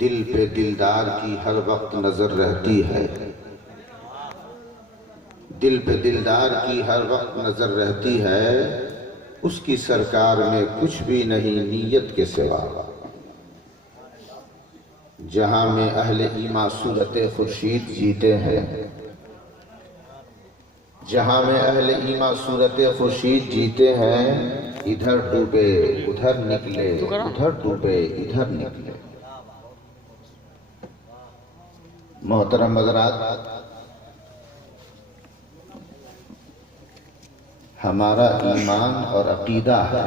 دل پہ دلدار کی ہر وقت نظر رہتی ہے، دل پہ دلدار کی ہر وقت نظر رہتی ہے، اس کی سرکار میں کچھ بھی نہیں نیت کے سوا۔ جہاں میں اہل ایمان صورت خورشید جیتے ہیں، جہاں میں اہل ایمان صورت خورشید جیتے ہیں، ادھر ڈوبے ادھر نکلے، ادھر ڈوبے ادھر نکلے۔ محترم حضرات، ہمارا ایمان اور عقیدہ ہے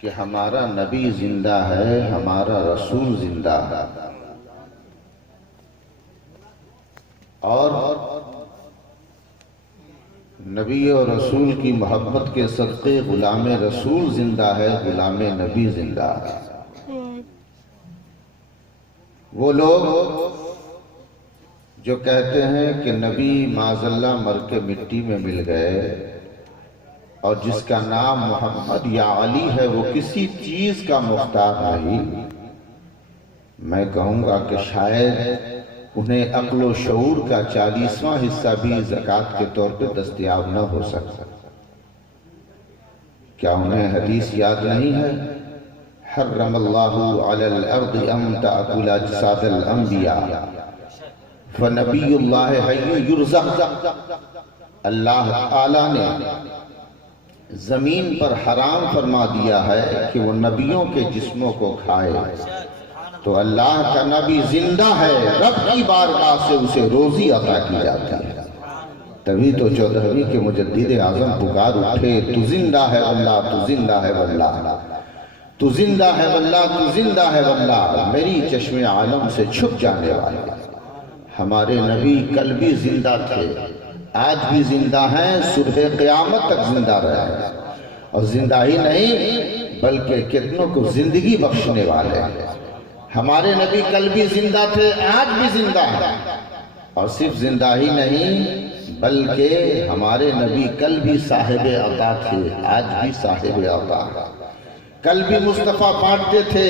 کہ ہمارا نبی زندہ ہے، ہمارا رسول زندہ ہے، اور نبی اور رسول کی محبت کے صدقے غلام رسول زندہ ہے، غلام نبی زندہ ہے۔ وہ لوگ جو کہتے ہیں کہ نبی معاذ اللہ مر کے مٹی میں مل گئے، اور جس کا نام محمد یا علی ہے وہ کسی چیز کا محتاج نہیں، میں کہوں گا کہ شاید انہیں عقل و شعور کا 40واں حصہ بھی زکوٰۃ کے طور پہ دستیاب نہ ہو سکتا۔ کیا انہیں حدیث یاد نہیں ہے؟ حرم اللہ علی الارض ان تأکل اجساد الانبیاء فنبی اللہ حی یرزق۔ اللہ تعالیٰ نے زمین پر حرام فرما دیا ہے کہ وہ نبیوں کے جسموں کو کھائے، تو اللہ کا نبی زندہ ہے، رب کی بارگاہ سے اسے روزی عطا کی جاتی ہے۔ تبھی تو 14ویں کے مجدد اعظم پکار اٹھے، تو زندہ ہے واللہ، تو زندہ ہے واللہ، تو زندہ ہے واللہ، تو زندہ ہے واللہ، میری چشم عالم سے چھپ جانے والے۔ ہمارے نبی کل بھی زندہ تھے، آج بھی زندہ ہیں، صبح قیامت تک زندہ رہے، اور زندہ ہی نہیں بلکہ کتنوں کو زندگی بخشنے والے ہیں۔ ہمارے نبی کل بھی زندہ تھے، آج بھی زندہ ہیں، اور صرف زندہ ہی نہیں بلکہ ہمارے نبی کل بھی صاحب عطا تھے، آج بھی صاحب عطا ہیں۔ کل بھی مصطفیٰ بانٹتے تھے،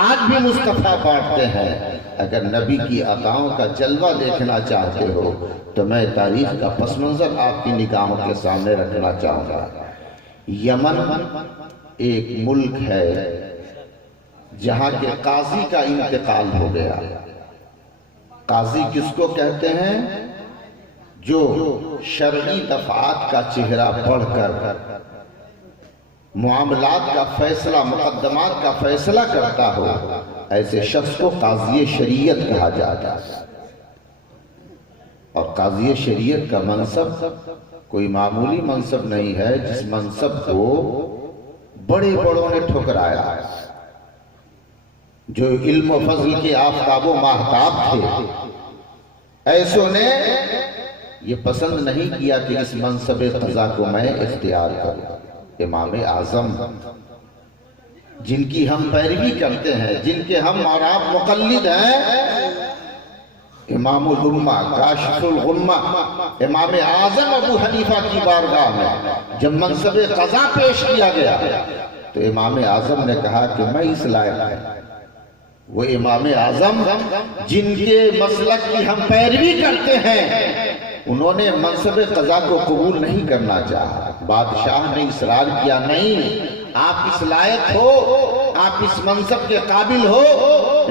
آج بھی مصطفیٰ بانٹتے ہیں۔ اگر نبی کی عطاؤں کا جلوہ دیکھنا چاہتے ہو تو میں تاریخ کا پس منظر آپ کی نگاہوں کے سامنے رکھنا چاہوں گا۔ یمن ایک ملک ہے جہاں کے قاضی کا انتقال ہو گیا۔ قاضی کس کو کہتے ہیں؟ جو شرعی دفعات کا چہرہ پڑھ کر معاملات کا فیصلہ، مقدمات کا فیصلہ کرتا ہو، ایسے شخص کو قاضی شریعت کہا جاتا ہے۔ اور قاضی شریعت کا منصب کوئی معمولی منصب نہیں ہے، جس منصب کو بڑے بڑوں نے ٹھکرایا ہے۔ جو علم و فضل کے آفتاب و ماہتاب تھے، ایسوں نے یہ پسند نہیں کیا کہ اس منصب قضا کو میں اختیار کروں۔ امام اعظم جن کی ہم پیروی کرتے ہیں، جن کے ہم اور آپ مقلد ہیں، امام الامہ کاشف الغمہ امام اعظم ابو حنیفہ کی بارگاہ میں جب منصب قضا پیش کیا گیا تو امام اعظم نے کہا کہ میں اس لائق ہے۔ وہ امام اعظم جن کے مسلک کی ہم پیروی کرتے ہیں، انہوں نے منصب قضا کو قبول نہیں کرنا چاہا۔ بادشاہ نے اصرار کیا، نہیں آپ اس لائق ہو، آپ اس منصب کے قابل ہو۔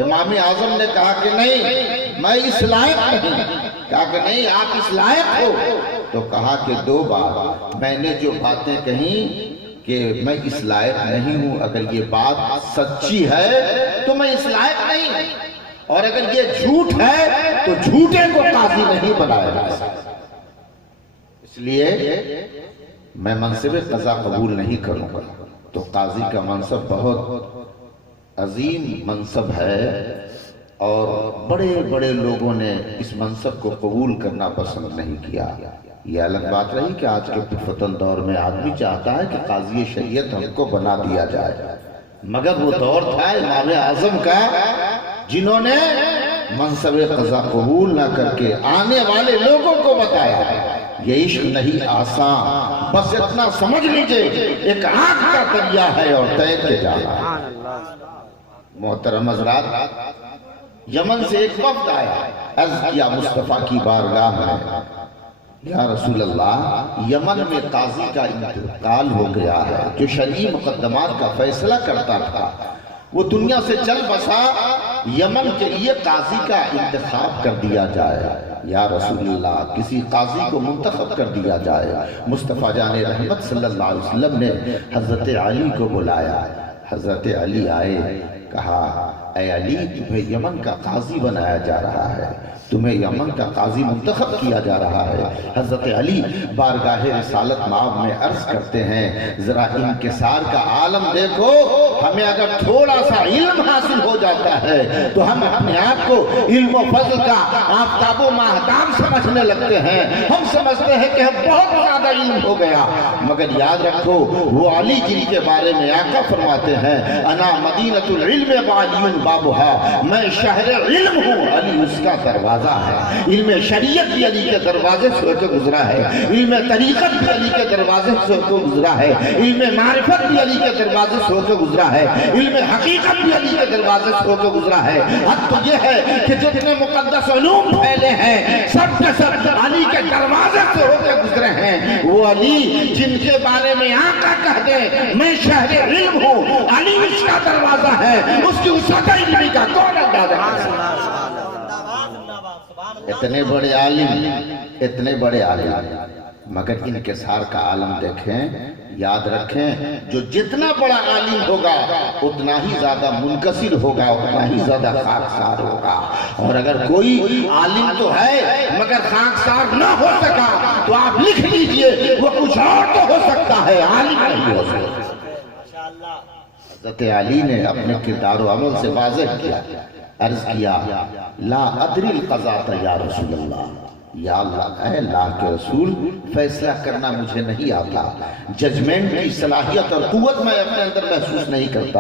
امام اعظم نے کہا کہ نہیں، میں اس لائق نہیں۔ کہا کہ نہیں، آپ اس لائق ہو۔ تو کہا کہ 2 بار میں نے جو باتیں کہیں کہ میں اس لائق نہیں ہوں، اگر یہ بات سچی ہے تو میں اس لائق نہیں، اور اگر یہ جھوٹ ہے تو جھوٹے کو قاضی نہیں بنایا جا سکتا۔ اس لیے میں منصب قضا قبول نہیں کروں گا۔ تو قاضی کا منصب بہت عظیم منصب ہے، اور بڑے بڑے لوگوں نے اس منصب کو قبول کرنا پسند نہیں کیا۔ یہ الگ بات رہی کہ آج کے فتن دور میں آدمی چاہتا ہے کہ قاضی شریعت ہم کو بنا دیا جائے، مگر وہ دور تھا امام اعظم کا جنہوں نے منصب قضا قبول نہ کر کے آنے والے لوگوں کو بتایا یہ عشق نہیں آسان، بس اتنا سمجھ لیجئے ایک آنکھ کا دریا ہے اور تیر کے جانا ہے۔ محترم حضرات، یمن سے ایک وفد آیا، عرض کیا مصطفیٰ کی بارگاہ میں، یا رسول اللہ، یمن میں قاضی کا انتقال ہو گیا ہے، جو شرعی مقدمات کا فیصلہ کرتا تھا وہ دنیا سے چل بسا، یمن کے لیے قاضی کا انتخاب کر دیا جائے۔ یا رسول اللہ، کسی قاضی کو منتخب کر دیا جائے۔ مصطفیٰ جان رحمت صلی اللہ علیہ وسلم نے حضرت علی کو بلایا، حضرت علی آئے، کہا اے علی، تمہیں یمن کا قاضی بنایا جا رہا ہے، تمہیں یمن کا قاضی منتخب کیا جا رہا ہے۔ حضرت علی بارگاہ رسالت مآب میں عرض کرتے ہیں، ذرا انکسار کا عالم دیکھو، ہمیں اگر تھوڑا سا علم حاصل ہو جاتا ہے تو ہم اپنے آپ کو علم و فضل کا آفتاب و ماہتاب سمجھنے لگتے ہیں، ہم سمجھتے ہیں کہ ہم بہت زیادہ علم ہو گیا، مگر یاد رکھو وہ علی جن کے بارے میں آقا فرماتے ہیں، انا مدینۃ العلم وعلی بابھا، میں شہر علم ہوں، علی اس کا دروازہ ہے۔ علم شریعت بھی علی کے دروازے سے ہو کے گزرا ہے، علم طریقت بھی علی کے دروازے سے ہو کے گزرا ہے، علم معرفت بھی علی کے دروازے سے ہو کے گزرا ہے، علم حقیقت بھی علی کے دروازے سے ہو کے گزرا ہے۔ حد تو یہ ہے کہ جتنے مقدس علوم پھیلے ہیں سب کے سب علی کے دروازے سے ہو کے گزرے ہیں۔ وہ علی جن کے بارے میں آقا کہہ دے میں شہر علم ہوں، علی اس کا دروازہ ہے، اس کی وسعت علمی کا کون اندازہ ہے؟ اتنے بڑے عالم، مگر انکسار کا عالم دیکھیں، یاد رکھیں، جو جتنا بڑا عالم ہوگا اتنا ہی زیادہ منکسر ہوگا، اتنا ہی زیادہ خاکسار ہوگا۔ اور اگر کوئی عالم تو ہے مگر خاکسار نہ ہو سکا تو آپ لکھ لیجئے وہ کچھ اور تو ہو سکتا ہے، عالم نہیں ہو سکتا۔ حضرت علی نے اپنے کردار و عمل سے واضح کیا، عرض کیا لا ادری القضاء یا رسول اللہ، یا اللہ، اے اللہ کے رسول، فیصلہ کرنا مجھے نہیں آتا، ججمنٹ کی صلاحیت اور قوت میں اپنے اندر محسوس نہیں کرتا۔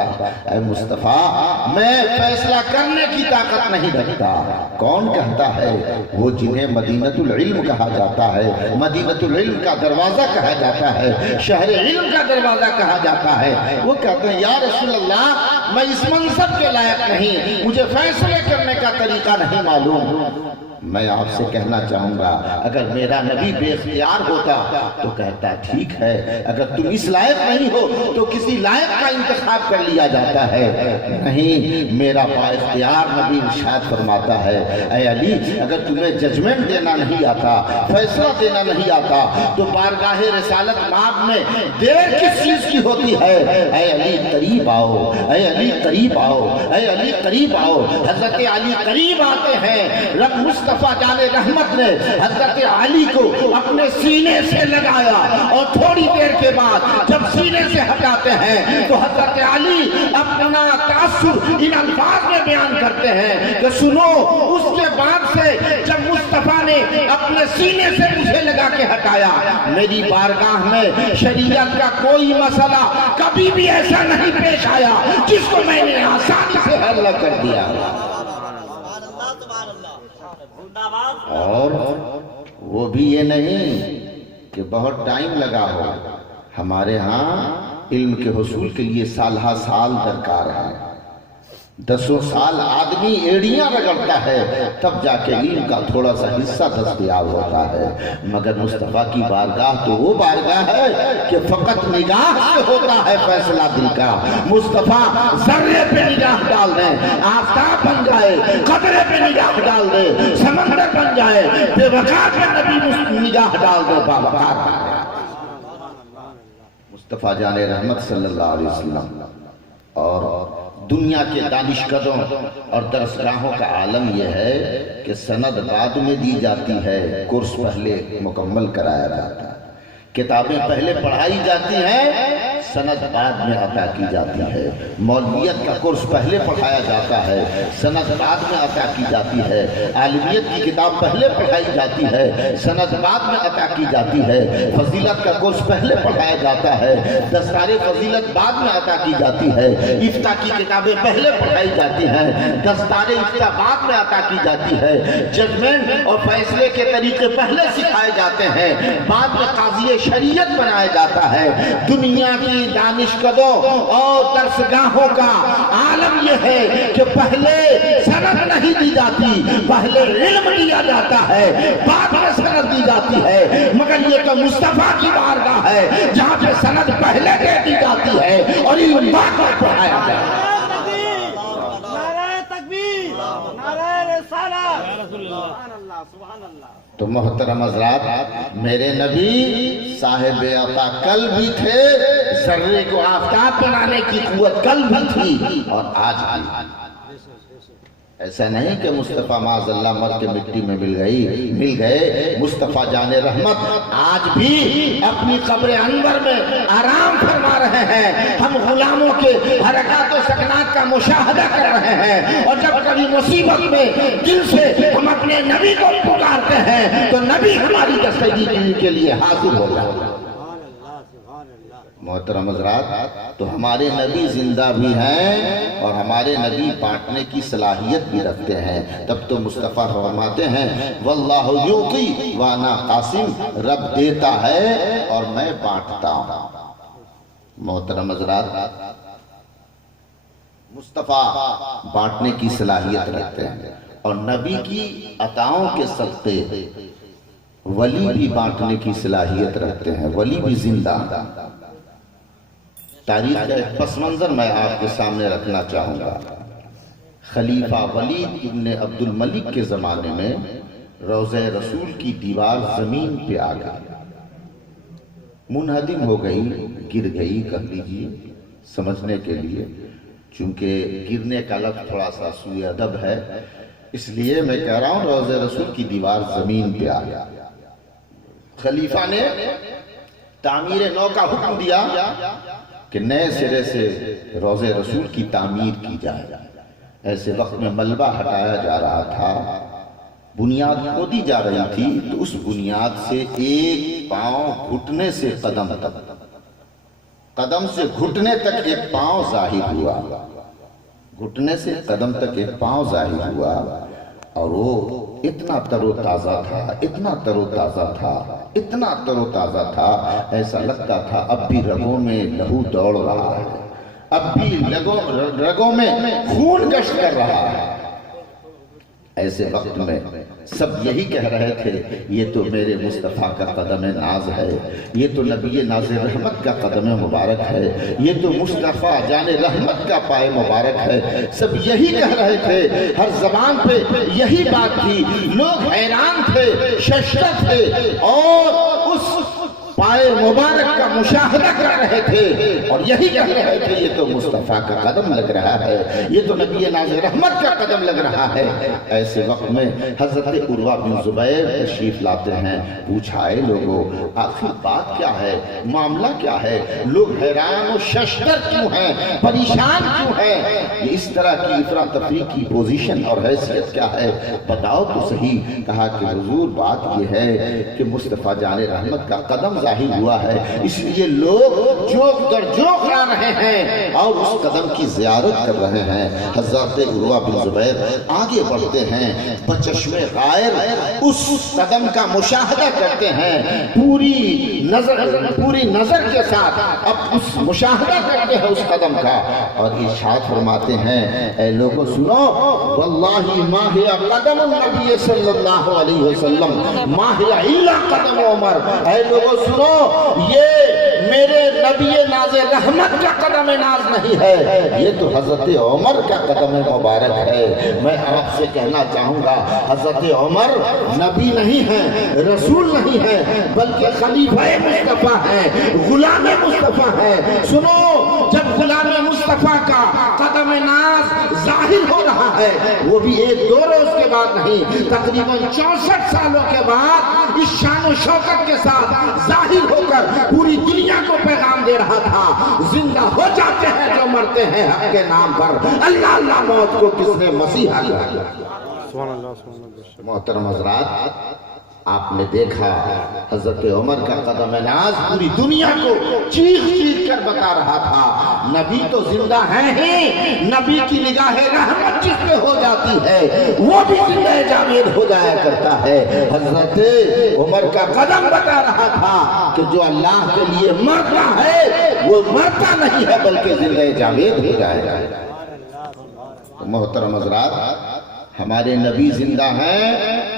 اے مصطفیٰ، میں فیصلہ کرنے کی طاقت نہیں رکھتا۔ کون کہتا ہے؟ وہ جنہیں مدینۃ العلم کہا جاتا ہے، مدینۃ العلم کا دروازہ کہا جاتا ہے، شہر علم کا دروازہ کہا جاتا ہے، وہ کہتے ہیں یا رسول اللہ، میں اس منصب کے لائق نہیں، مجھے فیصلے کرنے کا طریقہ نہیں معلوم۔ میں آپ سے کہنا چاہوں گا، اگر میرا نبی بے اختیار ہوتا تو کہتا ٹھیک ہے، اگر تم اس لائق نہیں ہو تو کسی لائق کا انتخاب کر لیا جاتا ہے۔ نہیں، میرا با اختیار نبی ارشاد فرماتا ہے، اے علی، اگر تمہیں ججمنٹ دینا نہیں آتا، فیصلہ دینا نہیں آتا تو بارگاہ رسالت مآب میں دیر کس چیز کی ہوتی ہے؟ اے علی قریب آؤ، اے علی قریب آؤ، اے علی قریب آؤ۔ حضرت علی قریب آتے ہیں، رب مصطفیٰ جان رحمت نے حضرت علی کو اپنے سینے سے لگایا، اور تھوڑی دیر کے بعد جب سینے سے ہٹاتے ہیں تو حضرت علی اپنا تاثر ان الفاظ میں بیان کرتے ہیں کہ سنو، اس کے بعد سے جب مصطفیٰ نے اپنے سینے سے مجھے لگا کے ہٹایا، میری بارگاہ میں شریعت کا کوئی مسئلہ کبھی بھی ایسا نہیں پیش آیا جس کو میں نے آسانی سے حل کر دیا۔ اور وہ بھی یہ نہیں کہ بہت ٹائم لگا ہو، ہمارے ہاں علم کے حصول کے لیے سالہ سال درکار ہے، 10 سال آدمی ایڑیاں رگڑتا ہے تب جا کے علم کا تھوڑا سا حصہ دستیاب ہوتا ہے۔ مگر مصطفیٰ کی بارگاہ تو وہ بارگاہ ہے کہ فقط نگاہ سے ہوتا ہے فیصلہ دل کا۔ مصطفیٰ ذرے پہ نگاہ ڈال دیں، آفتاب بن جائے، قطرے پہ نگاہ ڈال دے، سمندر بن جائے، بے وقار پہ نبی نگاہ ڈال دے، باوقار بن جائے۔ مصطفیٰ جان رحمت صلی اللہ علیہ وسلم اور دنیا کے دانشکدوں اور درسگاہوں کا عالم یہ ہے کہ سند بعد میں دی جاتی ہے، کورس پہلے مکمل کرایا جاتا ہے، کتابیں پہلے پڑھائی جاتی ہیں، سند بعد میں عطا کی جاتی ہے، مولویت کا کورس پہلے پڑھایا جاتا ہے، سند بعد میں عطا کی جاتی ہے، عالمیت کی کتاب پہلے پڑھائی جاتی ہے، سند بعد میں عطا کی جاتی ہے، فضیلت کا کورس پہلے پڑھایا جاتا ہے، دستار فضیلت بعد میں عطا کی جاتی ہے، افتاء کی کتابیں پہلے پڑھائی جاتی ہیں، دستار افتاء بعد میں عطا کی جاتی ہے، ججمنٹ اور فیصلے کے طریقے پہلے سکھائے جاتے ہیں، بعد میں قاضی شریعت بنایا جاتا ہے۔ دنیا کی کی دانشکدوں اور درسگاہوں کا عالم یہ ہے کہ پہلے سند نہیں دی جاتی، پہلے علم دیا جاتا ہے، بعد میں سند دی جاتی ہے، مگر یہ تو مصطفیٰ کی بارگاہ ہے جہاں پہ سند پہلے دے دی جاتی ہے اور علم بعد میں پڑھایا جاتا ہے۔ تو محترم حضرات، میرے نبی صاحب عطا کل بھی تھے، ذرے کو آفتاب بنانے کی قوت کل بھی تھی اور آج بھی۔ ایسا نہیں کہ مصطفیٰ معاذ اللہ مر کے مٹی میں مل گئے، مصطفیٰ جان رحمت آج بھی اپنی قبر انور میں آرام فرما رہے ہیں۔ ہم غلاموں کے حرکات و سکنات کا مشاہدہ کر رہے ہیں، اور جب کبھی مصیبت میں دل سے ہم اپنے نبی کو پکارتے ہیں تو نبی ہماری دستگیری کے لیے حاضر ہو جاتا ہے۔ محترم حضرات، تو ہمارے نبی زندہ بھی ہیں اور ہمارے نبی بانٹنے کی صلاحیت بھی رکھتے ہیں۔ تب تو مصطفیٰ فرماتے ہیں واللہ یعطی وانا قاسم، رب دیتا ہے اور میں بانٹتا ہوں۔ محترم حضرات، مصطفیٰ بانٹنے کی صلاحیت رکھتے ہیں اور نبی کی عطاؤں کے صدقے ولی بھی بانٹنے کی صلاحیت رکھتے ہیں، ولی بھی زندہ۔ تاریخ کا ایک پس منظر میں آپ کے سامنے رکھنا چاہوں گا۔ خلیفہ ولید ابن عبد الملک کے زمانے میں روضہ رسول کی دیوار زمین پہ آ گئی، منہدم ہو گئی، گر گئی کہہ لیجیے سمجھنے کے لیے، چونکہ گرنے کا لفظ تھوڑا سا سوء ادب ہے، اس لیے میں کہہ رہا ہوں روضہ رسول کی دیوار زمین پہ آ گئی۔ خلیفہ نے تعمیر نو کا حکم دیا کہ نئے سرے سے روضہ رسول کی تعمیر کی جائے۔ ایسے وقت میں ملبہ ہٹایا جا رہا تھا، بنیاد کھودی جا رہی تھی، تو اس بنیاد سے ایک پاؤں گھٹنے سے قدم تک، قدم سے گھٹنے تک ایک پاؤں ظاہر ہوا، گھٹنے سے قدم تک ایک پاؤں ظاہر ہوا، اور وہ اتنا تر و تازہ تھا، اتنا تر و تازہ تھا، اتنا تر و تازہ تھا، ایسا لگتا تھا اب بھی رگوں میں لہو دوڑ رہا ہے، اب بھی رگوں میں خون گشت کر رہا ہے۔ ایسے وقت میں سب یہی کہہ رہے تھے یہ تو میرے مصطفیٰ کا قدم ناز ہے، یہ تو نبی ناز رحمت کا قدم مبارک ہے، یہ تو مصطفیٰ جان رحمت کا پائے مبارک ہے۔ سب یہی کہہ رہے تھے، ہر زبان پہ یہی بات تھی، لوگ حیران تھے، ششدر تھے، اور اس پائے مبارک کا مشاہدہ کر رہے تھے اور یہی کہہ رہے تھے یہ تو مصطفیٰ کا قدم لگ رہا ہے، یہ تو نبی ناز رحمت کا قدم لگ رہا ہے۔ ایسے وقت میں حضرت عروہ بن زبیر تشریف لاتے ہیں، پوچھا اے لوگوں آخر بات کیا ہے، معاملہ کیا ہے، لوگ حیران و ششدر کیوں ہیں، پریشان کیوں ہیں، یہ اس طرح کی افراتفری کی پوزیشن اور حیثیت کیا ہے، بتاؤ تو صحیح۔ کہا کہ حضور بات یہ ہے کہ مصطفیٰ جان رحمت کا قدم ظاہر ہوا ہے، اس لیے لوگ جوک در جوک آ رہے ہیں اور اس قدم کی زیارت کر رہے ہیں۔ حضرت عروہ بن زبیر آگے بڑھتے ہیں، بچشم غائر اس قدم کا مشاہدہ کرتے ہیں، پوری نظر کے ساتھ اب اس مشاہدہ کرتے ہیں اس قدم کا، اور ارشاد فرماتے ہیں اے لوگوں سنو واللہ ما ہی قدم النبی صلی اللہ علیہ وسلم ما ہی الا قدم عمر، اے لوگوں سنو یہ میرے نبی ناز رحمت کا قدم ناز نہیں ہے، یہ تو حضرت عمر کا قدم مبارک ہے۔ میں آپ سے کہنا چاہوں گا حضرت عمر نبی نہیں ہے، رسول نہیں ہے، بلکہ خلیفہ مصطفیٰ ہے، غلام مصطفیٰ ہے۔ سنو جب غلام مصطفیٰ کا قدم ناز ظاہر ہو رہا ہے، وہ بھی ایک دو روز کے بعد نہیں، تقریباً 64 سالوں کے بعد اس شان و شوکت کے ساتھ ظاہر ہو کر پوری دنیا کو پیغام دے رہا تھا، زندہ ہو جاتے ہیں جو مرتے ہیں حق کے نام پر، اللہ اللہ موت کو کس نے مسیحا کیا۔ محترم حضرات، آپ نے دیکھا حضرت عمر کا قدم ناز پوری دنیا کو چیخ چیخ کر بتا رہا تھا نبی تو زندہ ہیں ہی، نبی کی نگاہ رحمت جس پہ ہو جاتی ہے وہ بھی زندہ جاوید ہو جایا کرتا ہے۔ حضرت عمر کا قدم بتا رہا تھا کہ جو اللہ کے لیے مرتا ہے وہ مرتا نہیں ہے بلکہ زندہ جاوید ہو جائے گا۔ محترم حضرات، ہمارے نبی زندہ ہیں،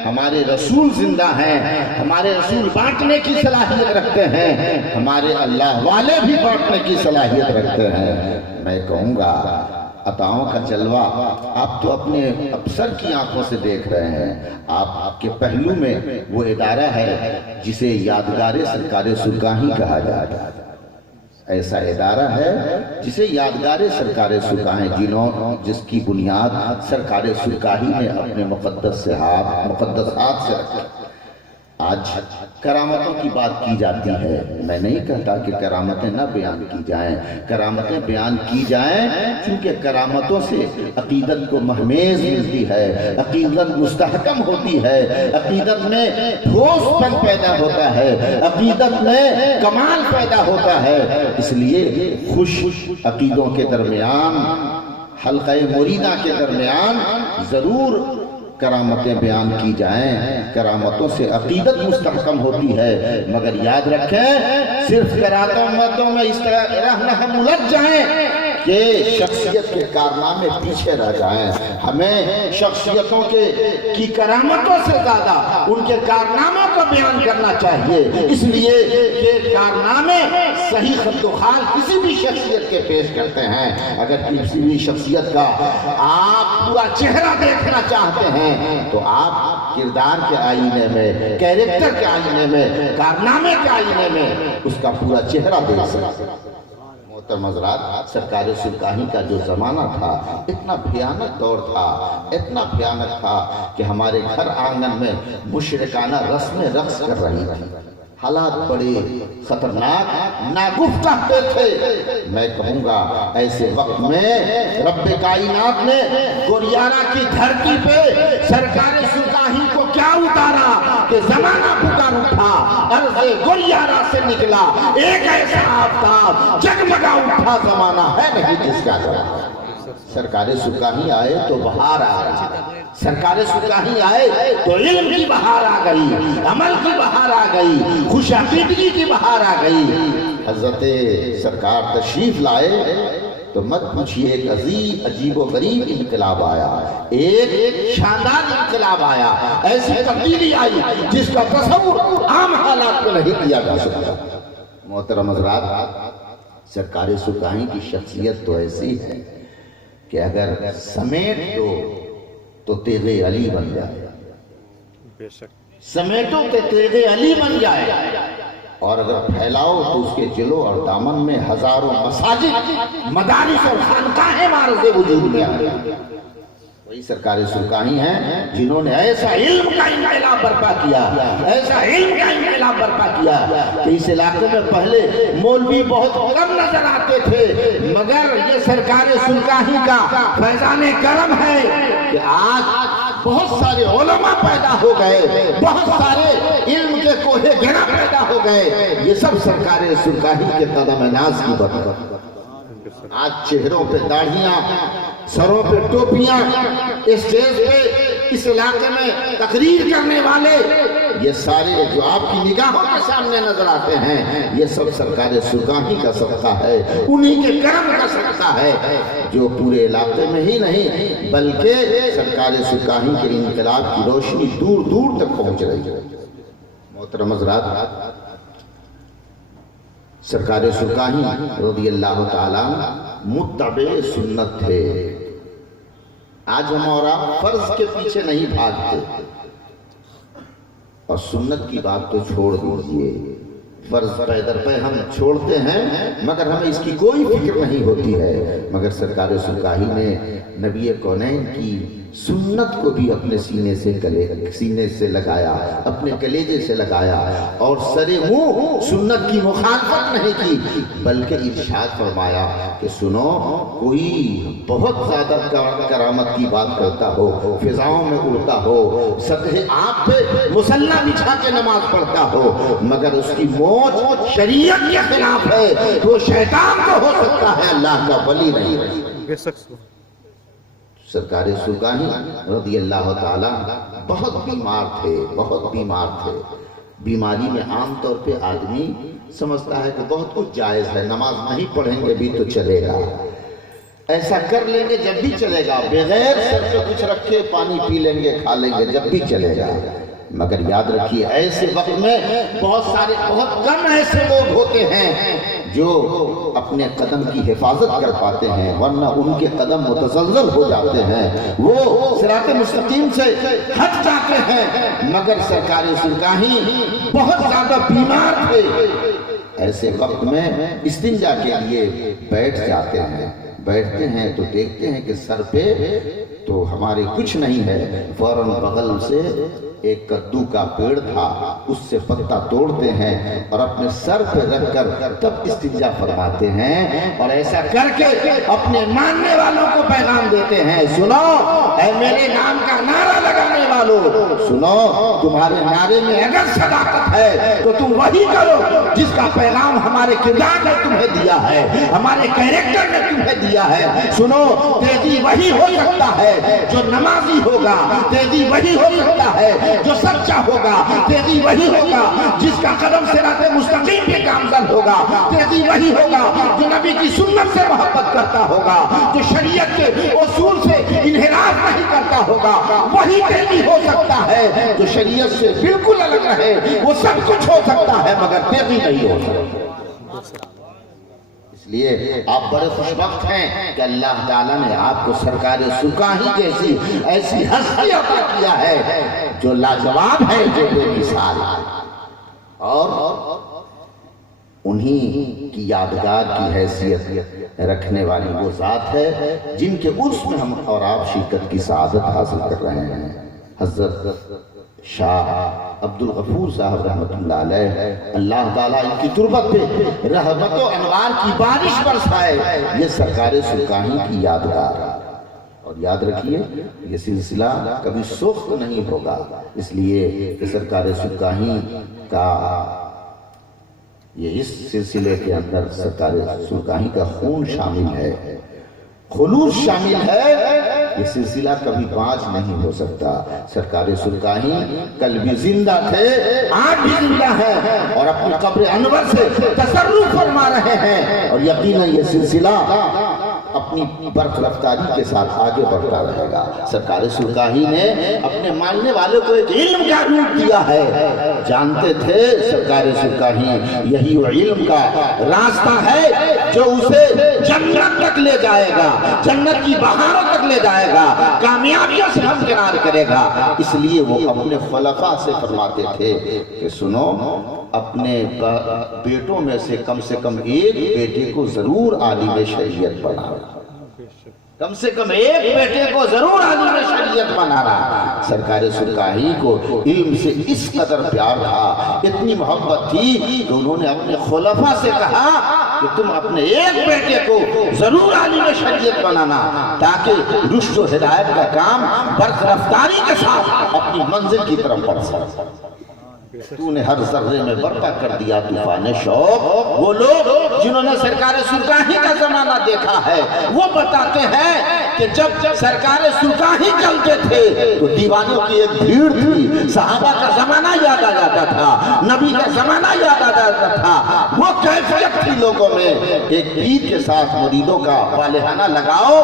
ہمارے رسول زندہ ہیں، ہمارے رسول بانٹنے کی صلاحیت رکھتے ہیں، ہمارے اللہ والے بھی بانٹنے کی صلاحیت رکھتے ہیں۔ میں کہوں گا عطاؤں کا جلوہ آپ تو اپنے افسر کی آنکھوں سے دیکھ رہے ہیں، آپ کے پہلو میں وہ ادارہ ہے جسے یادگار سرکار سرکاہی کہا جاتا ہے۔ ایسا ادارہ ہے جسے یادگار سرکار سرکاہی جس کی بنیاد سرکار سرکاہی نے اپنے مقدسات سے رکھا۔ آج کرامتوں کی بات کی جاتی ہے، میں نہیں کہتا کہ کرامتیں نہ بیان کی جائیں، کرامتیں بیان کی جائیں چونکہ کرامتوں سے عقیدت کو مہمیز ملتی ہے، عقیدت مستحکم ہوتی ہے، عقیدت میں ٹھوس پن پیدا ہوتا ہے، عقیدت میں کمال پیدا ہوتا ہے۔ اس لیے خوش عقیدوں کے درمیان، حلقہ مریدہ کے درمیان ضرور کرامتیں بیان کی جائیں، کرامتوں سے عقیدت مستحکم ہوتی ہے، مگر یاد رکھیں صرف کرامتوں میں اس طرح نہ ہم الجھ جائیں کہ شخصیت کے کارنامے پیچھے رہ جائیں۔ ہمیں شخصیتوں کی کرامتوں سے زیادہ ان کے کارناموں کو بیان کرنا چاہیے، اس لیے کہ کارنامے صحیح خط و خال کسی بھی شخصیت کے پیش کرتے ہیں۔ اگر کسی بھی شخصیت کا آپ پورا چہرہ دیکھنا چاہتے ہیں تو آپ کردار کے آئینے میں، کیریکٹر کے آئینے میں، کارنامے کے آئینے میں اس کا پورا چہرہ دیکھ سکتے ہیں۔ محترم حضرات، سرکار سرکاہی کا جو زمانہ تھا اتنا بھیانک دور تھا، اتنا بھیانک تھا کہ ہمارے گھر آنگن میں مشرکانہ رسمیں رقص کر رہی تھی۔ حالات بڑے خطرناک ناگفتہ تھے۔ میں کہوں گا ایسے وقت میں رب کائنات نے گوریارا کی دھرتی پہ سرکار سرکاہی کو کیا اتارا کہ زمانہ پکار اٹھا، عرض گوریارا سے نکلا ایک ایسا آفتاب، جگمگا اٹھا زمانہ ہے نہیں جس کا جواب۔ سرکار سرکاہی آئے تو بہار آ گئی، سرکار سرکاہی آئے تو علم کی بہار آ گئی، عمل کی بہار آ گئی، خوش عقیدگی کی بہار آ گئی۔ حضرت سرکار تشریف لائے تو مت پوچھئے ایک عجیب و غریب انقلاب آیا، ایک شاندار انقلاب آیا، ایسی تبدیلی آئی جس کا تصور عام حالات میں نہیں کیا جا سکتا۔ محترم حضرات، سرکار سرکاہی کی شخصیت تو ایسی ہے کہ اگر سمیٹ دو تو تیغ علی بن جائے، سمیٹو تو تیغ علی بن جائے، اور اگر پھیلاؤ تو اس کے جلو اور دامن میں ہزاروں مساجد، مدارس اور خانقاہیں معرض وجود میں آئے۔ وہی سرکار سرکاہی ہیں جنہوں نے ایسا علم کا انقلاب برپا کیا، ایسا علم کا انقلاب برپا کیا کہ اس علاقے میں پہلے مولوی بہت کم نظر آتے تھے، مگر یہ سرکار سرکاہی کا فیضان کرم ہے کہ آج بہت سارے علماء پیدا ہو گئے، بہت سارے علم کے کوہ گرہ پیدا ہو گئے۔ یہ سب سرکار سرکاہی کے قدم ناز کی برکت۔ آج چہروں پہ داڑھیاں، سروں پہ ٹوپیاں، اسٹیج پہ اس علاقے میں تقریر کرنے والے، یہ سارے جو آپ کی نگاہوں کے سامنے نظر آتے ہیں، یہ سب سرکار سرکاہی کا صدقہ ہے، انہی کے کرم کا صدقہ ہے، جو پورے علاقے میں ہی نہیں بلکہ سرکار سرکاہی کے انقلاب کی روشنی دور دور تک پہنچ رہی ہے۔ محترم حضرات، سرکار سرکاہی رضی اللہ تعالیٰ متبع سنت تھے۔ آج ہم اور آپ فرض کے پیچھے نہیں بھاگتے، اور سنت کی بات تو چھوڑ دیجئے، فرض پہ در پہ ہم چھوڑتے ہیں مگر ہمیں اس کی کوئی فکر نہیں ہوتی ہے۔ مگر سرکار سرکاہی نے نبی کونین کی سنت کو بھی اپنے سینے سے لگایا، اپنے کلیجے سے لگایا، اور سرے منہ سنت کی مخالفت نہیں کی، بلکہ ارشاد فرمایا کہ سنو، کوئی بہت زیادہ کرامت کی بات کرتا ہو، فضاؤں میں اڑتا ہو، سطح آپ پہ مصلی بچھا کے نماز پڑھتا ہو، مگر اس کی موت شریعت کے خلاف ہے، تو شیطان تو ہو سکتا ہے، اللہ کا ولی نہیں۔ سرکار سرکاہی رضی اللہ تعالی بہت بیمار تھے۔ بیماری میں عام طور پہ آدمی سمجھتا ہے کہ بہت کچھ جائز ہے، نماز نہیں پڑھیں گے بھی تو چلے گا، ایسا کر لیں گے جب بھی چلے گا، بغیر سر پہ کچھ رکھے پانی پی لیں گے، کھا لیں گے جب بھی چلے گا۔ مگر یاد رکھیے ایسے وقت میں بہت کم ایسے لوگ ہوتے ہیں جو اپنے قدم کی حفاظت کر پاتے ہیں، ورنہ ان کے قدم متزلزل ہو جاتے ہیں، وہ صراط مستقیم سے ہٹ جاتے ہیں۔ مگر سرکار سرکاہی بہت زیادہ بیمار تھے، ایسے وقت میں استنجا کے لیے بیٹھتے ہیں تو دیکھتے ہیں کہ سر پہ تو ہمارے کچھ نہیں ہے، فوراً بغل سے ایک کدو کا پیڑ تھا، اس سے پتا توڑتے ہیں اور اپنے سر پہ رکھ کر تب استنجا فرماتے ہیں، اور ایسا کر کے اپنے ماننے والوں کو پیغام دیتے ہیں، سنو اے میرے نام کا نعرہ لگانے والوں، سنو تمہارے نعرے میں اگر صداقت ہے تو تم وہی کرو جس کا پیغام ہمارے کردار نے تمہیں دیا ہے، ہمارے کیریکٹر نے تمہیں دیا ہے۔ سنو تیزی وہی ہو سکتا ہے جو نمازی ہوگا، تیزی وہی ہو سکتا ہے جو سچا ہوگا، تیزی وہی ہوگا جس کا قدم صراط مستقیم پہ گامزن ہوگا، تیزی وہی ہوگا جو نبی کی سنت سے محبت کرتا ہوگا، جو شریعت کے اصول سے انحراف نہیں کرتا ہوگا، وہی تیزی ہو سکتا ہے۔ جو شریعت سے بالکل الگ رہے وہ سب کچھ ہو سکتا ہے مگر تیزی نہیں ہو سکتا۔ اس لیے آپ بڑے خوشبخت ہیں کہ اللہ تعالیٰ نے آپ کو سرکار سرکاہی جیسی ایسی ہستی عطا کیا ہے جو لاجواب ہے، جو بے مثال ہے، اور انہی کی یادگار کی حیثیت رکھنے والی وہ ذات ہے جن کے عرس میں ہم اور آپ شرکت کی سعادت حاصل کر رہے ہیں۔ حضرت شاہ عبد الغفور صاحب رحمت اللہ علیہ، اللہ تعالیٰ ان کی تربت پہ رحمت و انوار کی بارش برسائے، یہ سرکار سرکاہی کی یادگار۔ اور یاد رکھیے یہ سلسلہ کبھی سست نہیں ہوگا، اس لیے کہ سرکار سرکاہی کا یہ اس سلسلے کے اندر سرکار سرکاہی کا خون شامل ہے، خلوص شامل ہے، یہ سلسلہ کبھی باز نہیں ہو سکتا۔ سرکار سرکاہی کل بھی زندہ تھے، آج بھی زندہ ہے، اور اپنی قبر انور سے تصرف فرما رہے ہیں، اور یقیناً یہ سلسلہ اپنی برق رفتاری کے ساتھ آگے بڑھتا رہے گا۔ سرکار سرکاہی نے اپنے ماننے والے کو ایک علم کا روپ دیا ہے، جانتے تھے سرکار سرکاہی یہی وہ علم کا راستہ ہے جو اسے جنت تک لے جائے گا، جنت کی بہاروں تک لے جائے گا، کامیابیوں سے ہمکنار کرے گا۔ اس لیے وہ اپنے خلفاء سے فرماتے تھے کہ سنو، اپنے بیٹوں میں سے کم ایک بیٹے کو ضرور عالم شریعت بنانا، کم سے کم ایک بیٹے کو ضرور عالم شریعت بنانا۔ سرکار سرکاہی کو علم سے اس قدر پیار تھا، اتنی محبت تھی کہ انہوں نے اپنے خلفاء سے کہا کہ تم اپنے ایک بیٹے کو ضرور عالم شریعت بنانا، تاکہ رشد و ہدایت کا کام برق رفتاری کے ساتھ اپنی منزل کی طرف بڑھ سکے۔ تو نے ہر ذرے میں برپا کر دیا طوفان شوق۔ وہ لوگ جنہوں نے سرکار سرکاہی کا زمانہ دیکھا ہے وہ بتاتے ہیں کہ جب سرکار سرکاہی چلتے تھے تو دیوانوں کی ایک بھیڑ تھی، صحابہ کا زمانہ یاد آ جاتا تھا، نبی کا زمانہ یاد آ جاتا تھا، وہ کیفیت تھی لوگوں میں۔ ایک پیر کے ساتھ مریدوں کا والہانہ لگاؤ،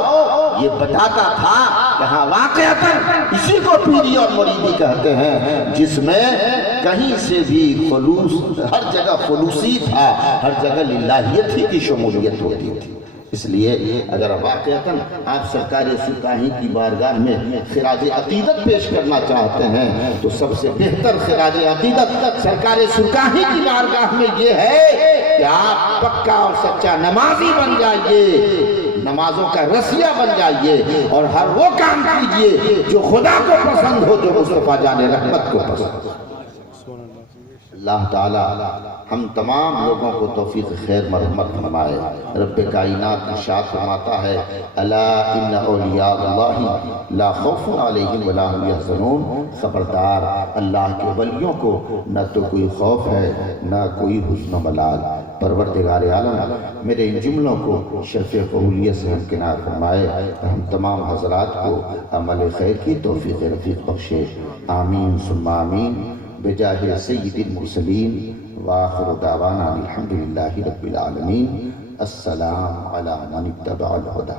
یہ بتاتا تھا کہ ہاں واقعتاً اسی کو پیری اور مریدی کہتے ہیں، جس میں کہیں سے بھی خلوص، ہر جگہ خلوصی تھا، ہر جگہ للہیت ہی کی شمولیت ہوتی تھی۔ اس لیے اگر واقعتاً آپ سرکار سرکاہی کی بارگاہ میں خراج عقیدت پیش کرنا چاہتے ہیں تو سب سے بہتر خراج عقیدت سرکار سرکاہی کی بارگاہ میں یہ ہے کہ آپ پکا اور سچا نمازی بن جائیے، نمازوں کا رسیہ بن جائیے اور ہر وہ کام کیجئے جو خدا کو پسند ہو، جو مصطفیٰ جان رحمت کو پسند ہو۔ اللہ تعالی ہم تمام لوگوں کو توفیق خیر مرحمت فرمائے۔ رب کائنات ارشاد فرماتا ہے الا ان اولیاء اللہ لا خوف علیہم ولا هم یحزنون، خبردار اللہ کے ولیوں کو نہ تو کوئی خوف ہے نہ کوئی حزن و ملال۔ پروردگار عالم میرے ان جملوں کو شرف قبولیت سے ہمکنار فرمائے اور ہم تمام حضرات کو عمل خیر کی توفیق رفیق بخشے، آمین ثم آمین بجاہ سید المرسلین وآخر دعوانا الحمدللہ رب العالمین۔ السلام علی من اتبع الہدی۔